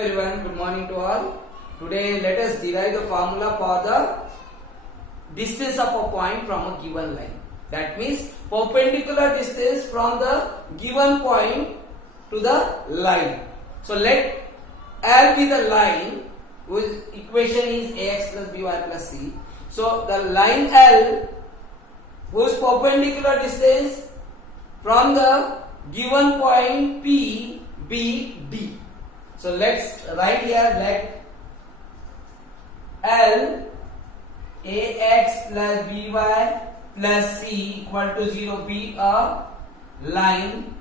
everyone, good morning to all. Today let us derive the formula for the distance of a point from a given line. That means perpendicular distance from the given point to the line. So let L be the line whose equation is ax plus by plus c. So the line L whose perpendicular distance from the given point P be D. So let's write here, let L ax plus by plus c equal to 0 be a line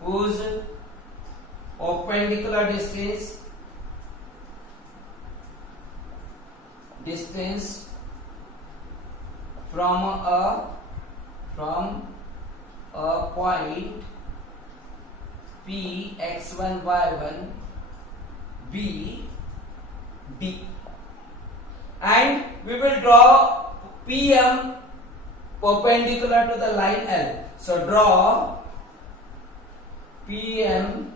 whose perpendicular distance from a point P x1 y1 B D, and we will draw PM perpendicular to the line L. So draw PM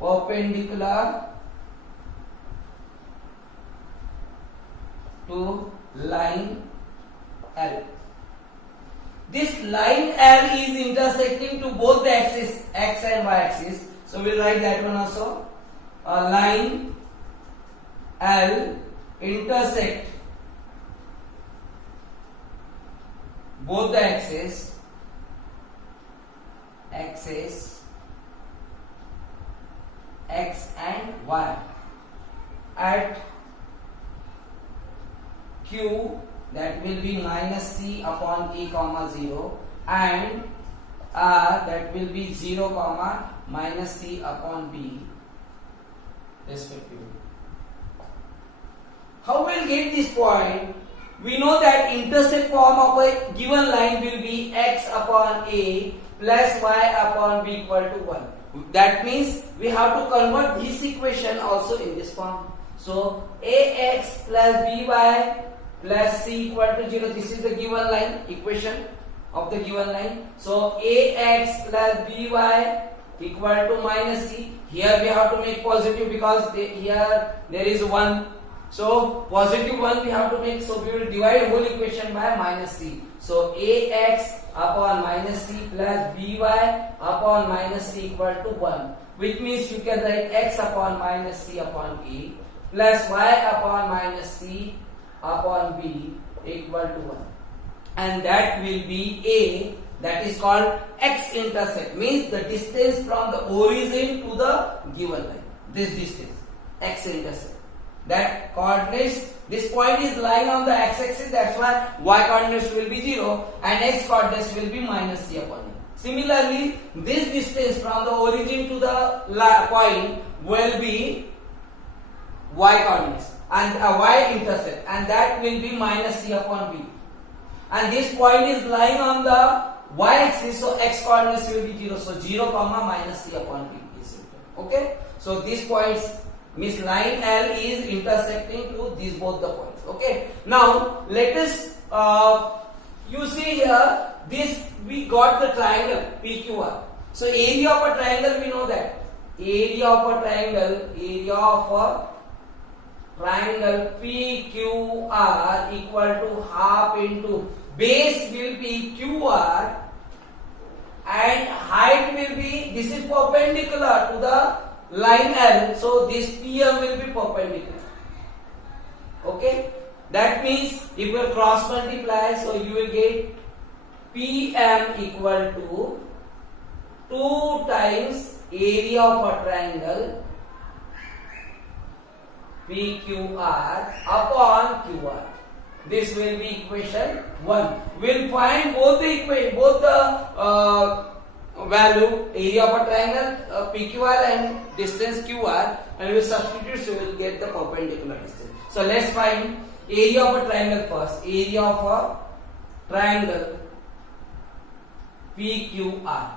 perpendicular to line L. This line L is intersecting to both the axis x and y axis. So we'll write that one also. A line L intersect both the axis x and y at Q, that will be minus c upon a comma 0, and R, that will be 0 comma minus c upon b respectively. How we'll get this point? We know that intersect form of a given line will be x upon a plus y upon b equal to 1. That means we have to convert this equation also in this form. So ax plus by plus c equal to 0. This is the given line equation of the given line. So ax plus by equal to minus c. Here we have to make positive because here there is 1. So positive 1 we have to make. So we will divide whole equation by minus c. So ax upon minus c plus by upon minus c equal to 1. Which means you can write x upon minus c upon a plus y upon minus c upon b equal to 1, and that will be a, that is called x intercept, means the distance from the origin to the given line. This distance x intercept, that coordinates, this point is lying on the x axis, that's why y coordinates will be 0 and x coordinates will be minus c upon a. Similarly, this distance from the origin to the point will be y coordinates and a y intercept, and that will be minus c upon b, and this point is lying on the y axis, so x coordinates will be 0, so 0 comma minus c upon b is equal. Okay, so these points means line L is intersecting to these both the points. Okay, now let us you see here, this we got the triangle PQR. So area of a triangle, we know that area of a triangle PQR equal to half into base will be QR and height will be, this is perpendicular to the line L, so this PM will be perpendicular. Okay, that means if you cross multiply, so you will get PM equal to 2 times area of a triangle PQR upon QR. This will be equation 1. We'll find both the value, area of a triangle PQR and distance QR, and we will substitute, so we will get the perpendicular distance. So let's find area of a triangle first. Area of a triangle PQR.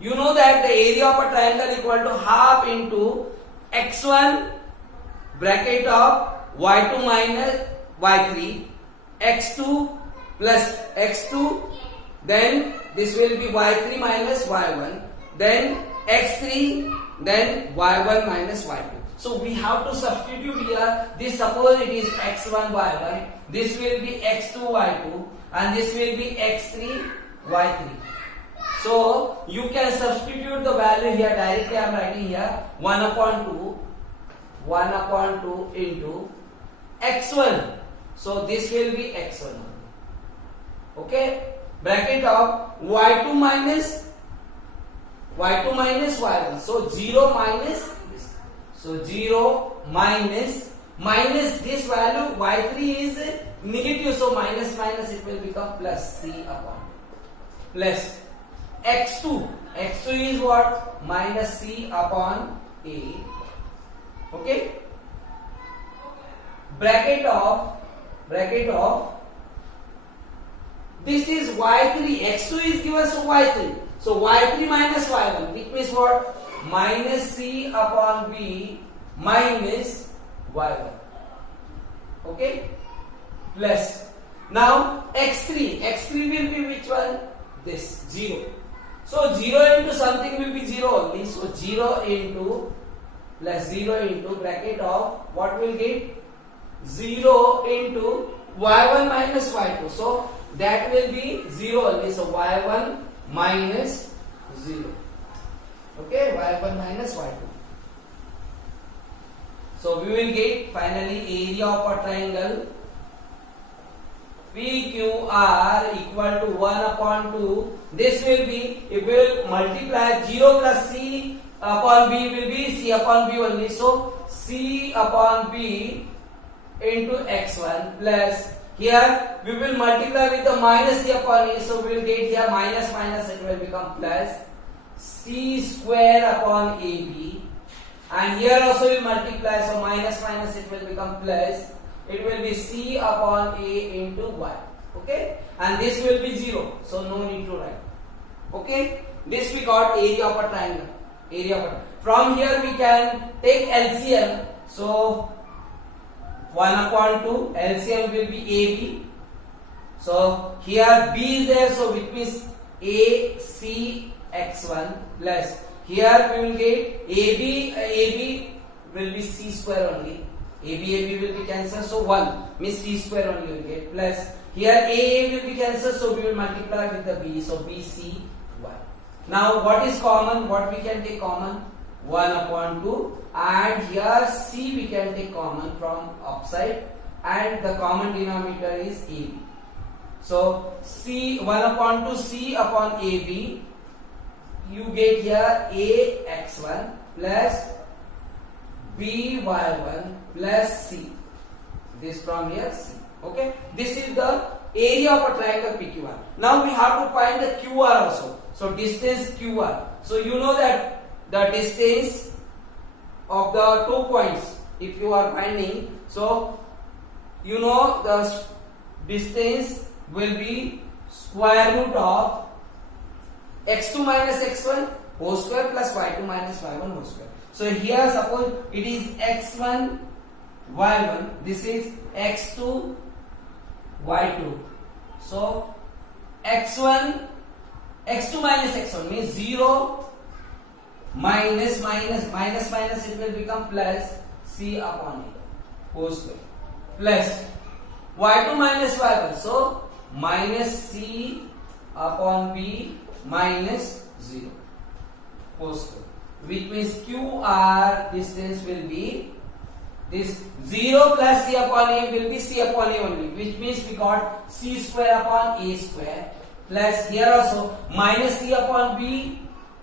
You know that the area of a triangle equal to half into x1 bracket of y2 minus y3, x2 plus x2, then this will be y3 minus y1, then x3 then y1 minus y2. So we have to substitute here. This suppose it is x1 y1, this will be x2 y2, and this will be x3 y3. So you can substitute the value here directly. I am writing here 1 upon 2 into x1. So this will be x1. Okay, bracket of y2 minus y1. So 0 minus this. So 0 minus this value y3 is negative. So minus it will become plus c upon plus x2. x2 is what? Minus c upon a. Okay. Bracket of this is y3. x2 is given, so y3. So y3 minus y1, which means what? Minus c upon b minus y1. Okay. Plus now x3 will be which one? This 0. So 0 into something will be 0 only. So 0 into plus 0 into bracket of what will get? 0 into y1 minus y2. So that will be 0 only. So y1 minus 0. Okay, y1 minus y2. So we will get finally area of a triangle PQR equal to 1 upon 2. This will be, if we will multiply 0 plus c upon b will be c upon b only. So c upon b into x1 plus here we will multiply with the minus c upon a. So we will get here minus it will become plus c square upon ab, and here also we multiply, so minus it will become plus, it will be c upon a into y. Okay, and this will be 0, so no need to write. Okay, this we got area of a triangle. From here we can take LCM. So 1 upon 2, LCM will be AB. So here B is there, so which means AC x1 plus here we will get AB will be c square only. AB will be cancelled, so 1 means c square only will get plus here AA will be cancelled, so we will multiply with the B, so BC y. Now what is common? What we can take common? 1 upon 2, and here c we can take common from upside, and the common denominator is AB. So c 1 upon 2 c upon AB, you get here a x1 plus b y1 plus c. This from here c. Okay, this is the area of a triangle PQR. Now we have to find the QR also. So distance QR. So you know that the distance of the 2 points, if you are finding, so you know the distance will be square root of x2 minus x1 whole square plus y2 minus y1 whole square. So here suppose it is x1 y1, this is x2 y2. So x2 minus x1 means 0 minus it will become plus c upon a whole square plus y2 minus y1, so minus c upon b minus 0 whole square, which means QR distance will be this 0 plus c upon a will be c upon a only, which means we got c square upon a square plus here also minus c upon b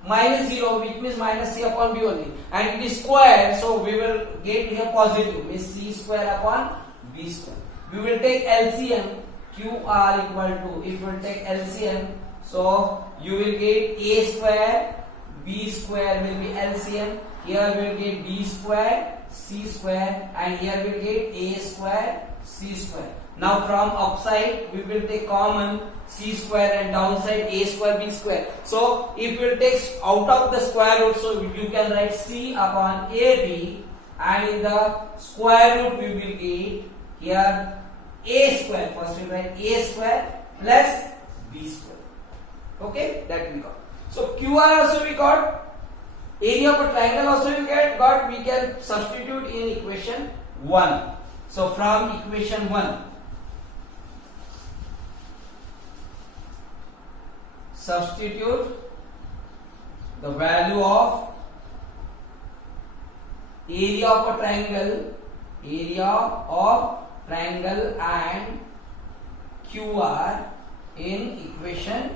minus 0, which means minus c upon b only, and it is square, so we will get here positive, means c square upon b square. We will take LCM. QR equal to, if you will take LCM, so you will get a square, b square will be LCM. Here we will get b square, c square, and here we will get a square, c square. Now from upside we will take common c square, and downside a square, b square. So if we will take out of the square root, so you can write c upon ab, and in the square root we will get here a square. First we write a square plus b square. Okay, that we got. So QR also we got area of a triangle also you get, but we can substitute in equation 1. So from equation 1, substitute the value of area of a triangle and QR in equation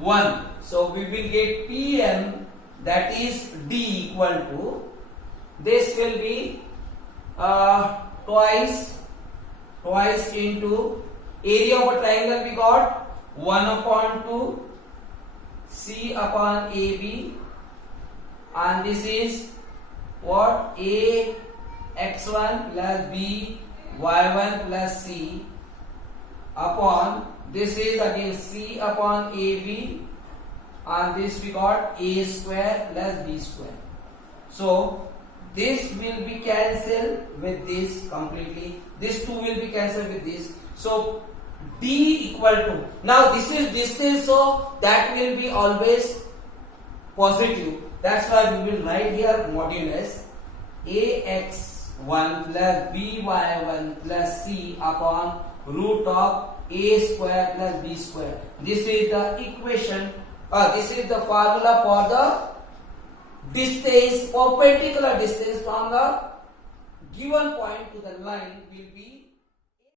1. So we will get PM, that is D equal to, this will be twice into area of a triangle we got 1 upon 2 C upon AB, and this is what, A x1 plus B y1 plus C upon, this is again C upon AB, and this we got A square plus B square. So this will be cancelled with this completely, this 2 will be cancelled with this. So D equal to, now this is distance, so that will be always positive. That's why we will write here modulus ax1 plus by1 plus c upon root of a square plus b square. This is the equation, this is the formula for the distance, perpendicular distance from the given point to the line will be